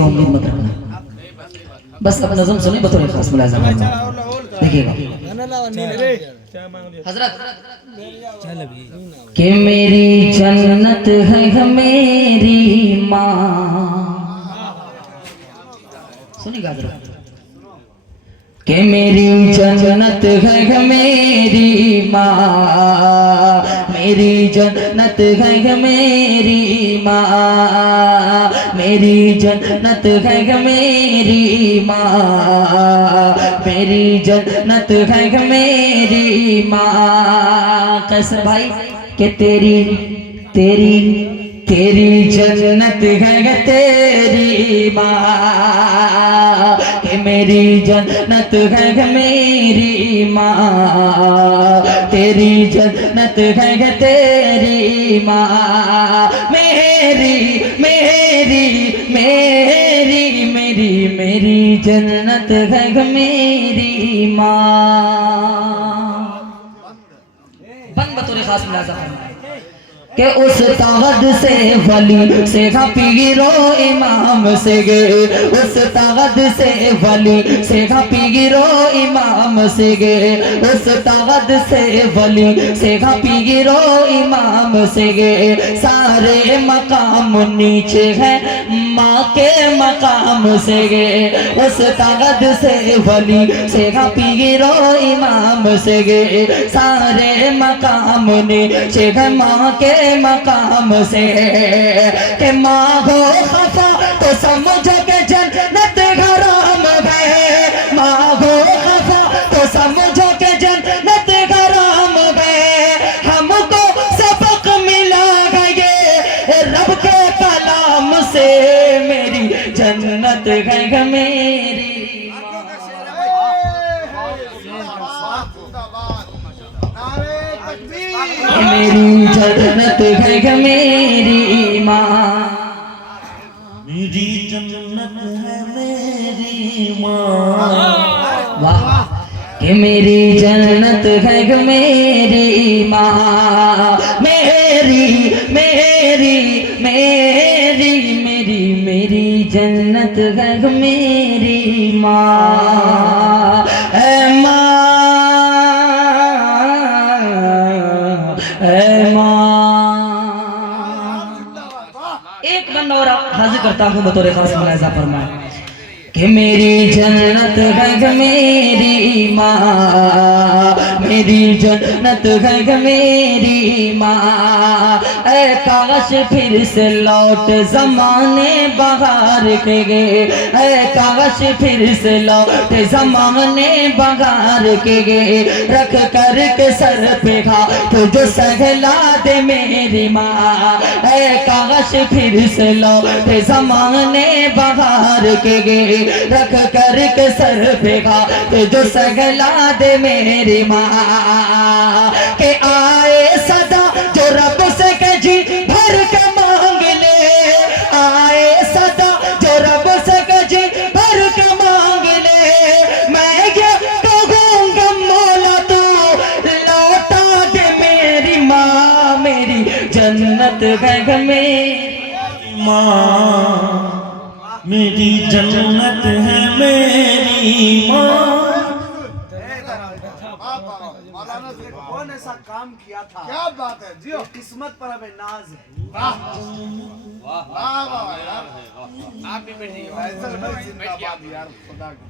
उम्मीद मत रखना, बस अब नज़म सुनी बतौर खास मुलाज़ा करना। देखिएगा हजरत कि मेरी जन्नत है मेरी माँ, सुनिएगा हजरत कि मेरी जन्नत है मेरी माँ, मेरी जन्नत है मेरी माँ, मेरी जन्नत है मेरी माँ, मेरी जन्नत है मेरी माँ। कैसे भाई कि तेरी तेरी तेरी जन्नत है तेरी माँ, कि मेरी जन्नत है मेरी माँ, तेरी जन्नत है तेरी माँ। मेरी मेरी मेरी मेरी मेरी जन्नत है मेरी माँ। बंद बतौर खास मुलाज़ा फरमाए कि उस तागत से वली से पीरो इमाम से गे, उस तागत से वली से पीरो इमाम से गे, उस तागत से वली से पीरो इमाम से गे। सारे मकाम नीचे है माँ के मकाम से गे, उस तागत से वली से पीरो इमाम से गे। सारे मकाम नीचे है माँ के मकाम से, के माँ हो खफा तो समझो के जन्नत हराम है, माँ हो खफा तो समझो के जन्नत हराम है। हमको सबक मिला गए रब के कलाम से, मेरी जन्नत है मेरी मेरी जन्नत है मेरी माँ, मेरी जन्नत है मेरी माँ। वाह कि मेरी जन्नत है मेरी माँ, मेरी मेरी मेरी मेरी मेरी जन्नत है मेरी माँ। ऐ माँ एक बंदा और हाजिर करता हूँ बतौर खास मुलाज़ा फरमाए कि मेरी जन्नत है मेरी माँ, मेरी जन्नत है मेरी माँ। ऐ काश फिर से लौट ज़माने बहार के गए, ऐ काश फिर से लौट ज़माने बहार के गए। रख कर के सर पे खा तो जो सहला दे मेरी माँ, ऐ काश फिर से लौट ज़माने बहार के गए। रख कर के सर पे खा तो जो सहला दे मेरी माँ। के आए सदा जो रब से के जी भर के मांग ले, आए सदा जो रब से के जी भर के मांग ले। मैं ये कहूँगा मौला तू लौटा दे मेरी माँ, मेरी जन्नत है मेरी माँ, मेरी जन्नत है मेरी माँ। कौन ऐसा काम किया था, क्या बात है जी, किस्मत पर हमें नाज है।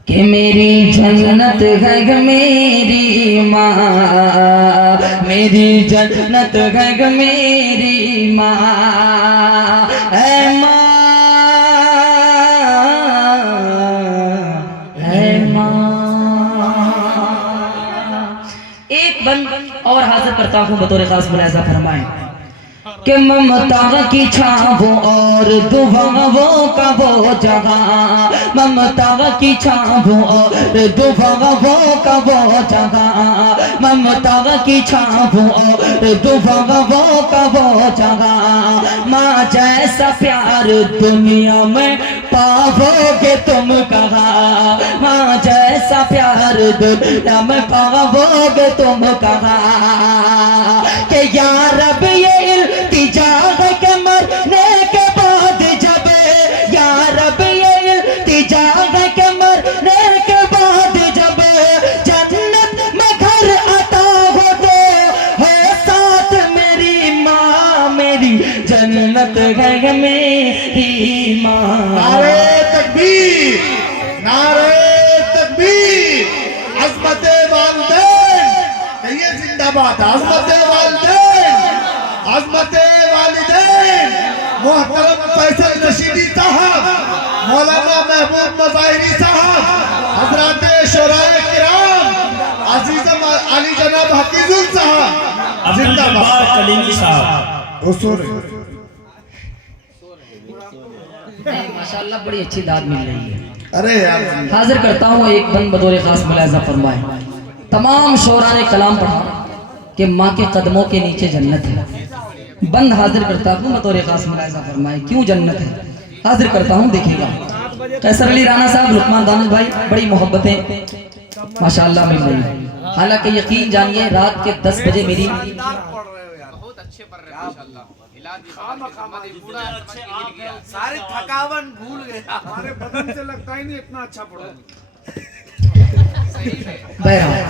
कि मेरी जन्नत है मेरी माँ, मेरी जन्नत है मेरी माँ। ऐ माँ एक बंद और हाजिर करता हूँ बतौर खास मुलाज़ा फरमाए कि ममता की छावों और दुआओं का वो जगह, ममता की छावों और दुआओं का वो जगह, ममता की छावों और दुआओं का वो जगह। माँ जैसा प्यार दुनिया में पाओगे तुम कहाँ, माँ जैसा प्यार दुनिया में पाओगे तुम कहाँ। कि या रब ये इल्तिजा है कि मरने के बाद जब, या रब ये नारे तकबीर, अज़मते वालिदैन, कहिए जिंदाबाद, अज़मते वालिदैन, अज़मते वालिदैन। मोहतरम फैसल रशीदी साहब, मौलाना महबूब मज़ाहिरी साहब, हज़रात शोराए किराम, अजीज़म अली जनाब हफीजुल साहब, अब्दुल जब्बार कलीमी साहब, माशाल्लाह बड़ी अच्छी दाद मिल रही है। अरे यार हाजिर करता हूँ एक बंद बतौर खास मुलाजा फरमाए। तमाम शोरा ने कलाम पढ़ा कि माँ के कदमों के नीचे जन्नत है। बंद हाजिर करता हूँ बतौर खास मुलाजा फरमाए क्यों जन्नत है। हाजिर करता हूँ, देखिएगा। कैसर अली राना साहब, लुकमान दानिश भाई, बड़ी मोहब्बतें माशाल्लाह मिल रही है। हालांकि यकीन जानिए रात के 10 बजे मेरी बहुत अच्छे पढ़ रहे हैं माशाल्लाह। सारे थकावन भूल गए, हमारे बदन से लगता ही नहीं इतना अच्छा पढ़ो।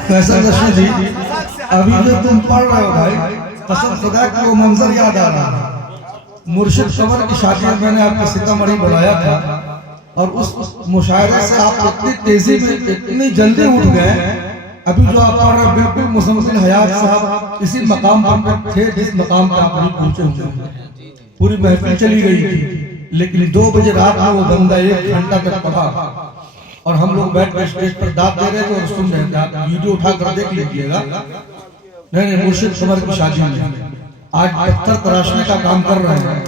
फैसल रशीद जी, अभी जो तुम पढ़ रहे हो भाई, कसम खुदा की वो मंजर याद आ रहा है। मुर्शिद कमर की शादी में मैंने आपको सीतामढ़ी बुलाया था और उस मुशायरे से आप इतनी तेजी में इतनी जल्दी उठ गए। अभी जो आप पढ़ रहे बिल्कुल मुसम्मिल हयात साहब इसी मकाम पर थे जिस मकाम पर आप नहीं पहुंचे हुए। पूरी महफिल चली गई थी, लेकिन 2 बजे रात में वो बंदा 1 घंटा तक पढ़ा और हम लोग बैठ कर स्टेज पर दाद दे रहे थे और सुन रहे थे। आप वीडियो उठाकर देख लीजिएगा। नहीं, मुर्शिद कमर की शादी में आज पत्थर तराशने का काम कर रहे हैं।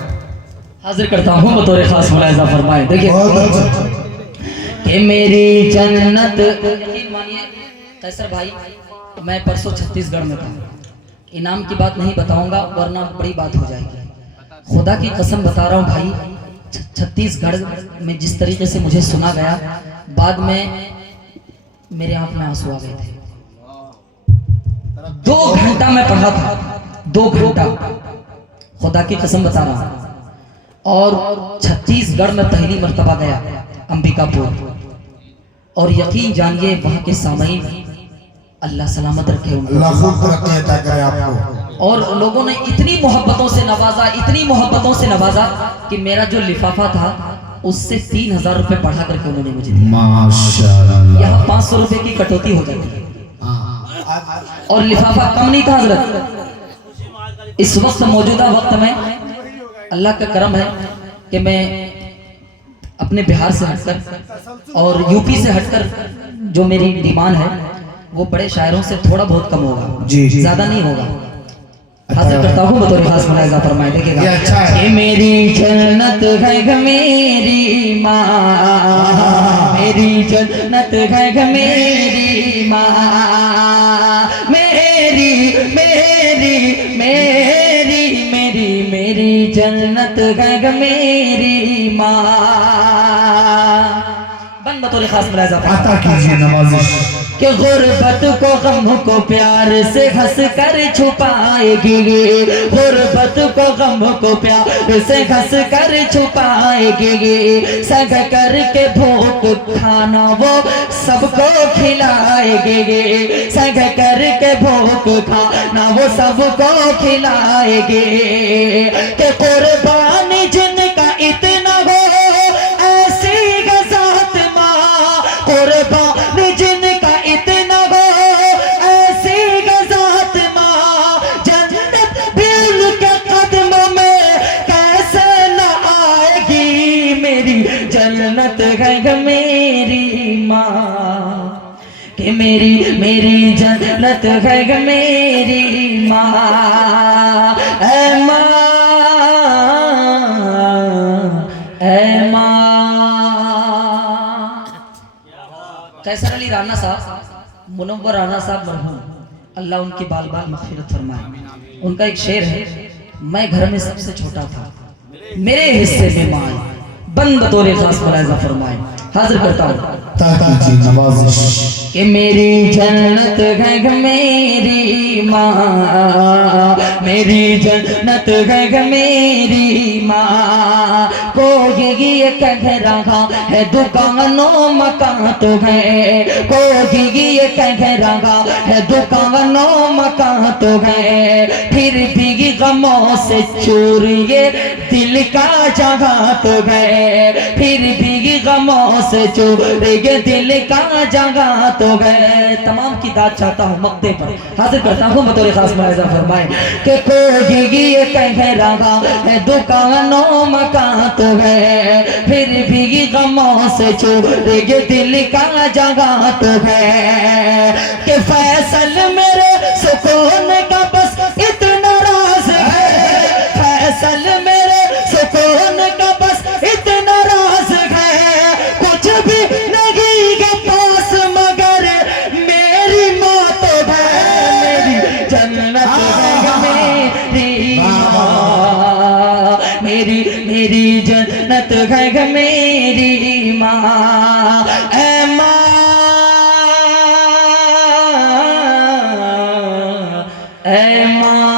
हाजिर करता हूँ बतौर खास मुलाजा फरमाए। देखिए कि मेरी जन्नत, यकीन मानिए कैसर भाई, मैं परसों छत्तीसगढ़ में था। इनाम की बात नहीं बताऊंगा वरना बड़ी बात हो जाएगी। खुदा की कसम बता रहा हूँ भाई, छत्तीसगढ़ में जिस तरीके से मुझे सुना गया, बाद में मेरे आंख में आंसू आ गए थे। 2 घंटा मैं पढ़ा था, 2 घंटा, खुदा की कसम बता रहा हूँ। और छत्तीसगढ़ में पहली मर्तबा गया, अंबिकापुर, और यकीन जानिए वहां के सामईन अल्लाह सलामत रखे उनको, और लोगों ने इतनी मोहब्बतों से नवाजा, इतनी मोहब्बतों से नवाजा कि मेरा जो लिफाफा था उससे 3000 रुपए बढ़ा करके उन्होंने मुझे दिया। माशाअल्लाह। यहाँ 500 रुपए की कटौती हो जाती है और लिफाफा कम नहीं था हजरत। इस वक्त मौजूदा वक्त में अल्लाह का करम है कि मैं अपने बिहार से हटकर और यूपी से हटकर जो मेरी डिमांड है वो बड़े शायरों से थोड़ा बहुत कम होगा, ज्यादा नहीं होगा। हाजिर करता हूँ बतौर खास मुलाजा फरमाए। देखिएगा कि मेरी जन्नत है मेरी माँ, मेरी जन्नत है मेरी माँ, मेरी मेरी मेरी मेरी मेरी जन्नत है मेरी माँ। बन बतौर खास मुलाजा आता कीजिए नवाजिश कि गुर्बत को गम को प्यार से हंस कर छुपाएगी, गुर्बत को गम को प्यार से हंस कर छुपाएगी, सग करके भूख खाना वो सबको खिलाएगी, सग करके भूख खाना वो सबको खिलाएगी। कि कुर्बानी जिनका इतना हो ऐसी गज़ात माँ, कुर्बानी जिनका इतना हो ऐसी गज़ात माँ, जन्नत भी उनके कदमों में कैसे न आएगी। मेरी जन्नत है मेरी माँ, कि मेरी मेरी जन्नत है मेरी माँ, ऐ माँ, ऐ माँ। कैसर अली राना साहब, मुनव्वर राना साहब मरहूम, अल्लाह उनकी बाल बाल मग़फ़िरत फरमाए। उनका एक शेर है, मैं घर में सबसे छोटा था, मेरे हिस्से में माँ आई। बंद बतौर खास मुलाहिज़ा फरमाए। हाजिर करता हूँ कि मेरी जन्नत है मेरी माँ, मेरी जन्नत है मेरी माँ। कोई ये कह रहा है दुकानों मकान तो है, कोई ये कह रहा है दुकानों मकान तो है, फिर भी गमों से चूर ये दिल का जगह तो है, फिर भी गमों से चूर ये दिल का जगह तो है। तमाम की दाद चाहता हूँ मक्ते पर हाजिर करता हूँ बतौर खास मुलाहिजा फरमाए कि कोई ये कह रहा है दुकानों मकान तो है, फिर भी गमों से चूर ये दिल का जगह तो है। कि फैसल मेरे सुकून का बस इतना राज है, फैसल मेरे सुकून का बस इतना राज है, कुछ भी नहीं के पास मगर मेरी मौत है, मेरी जन्नत है मेरी माँ, मेरी जन्नत है मेरी माँ। ऐ माँ, ऐ माँ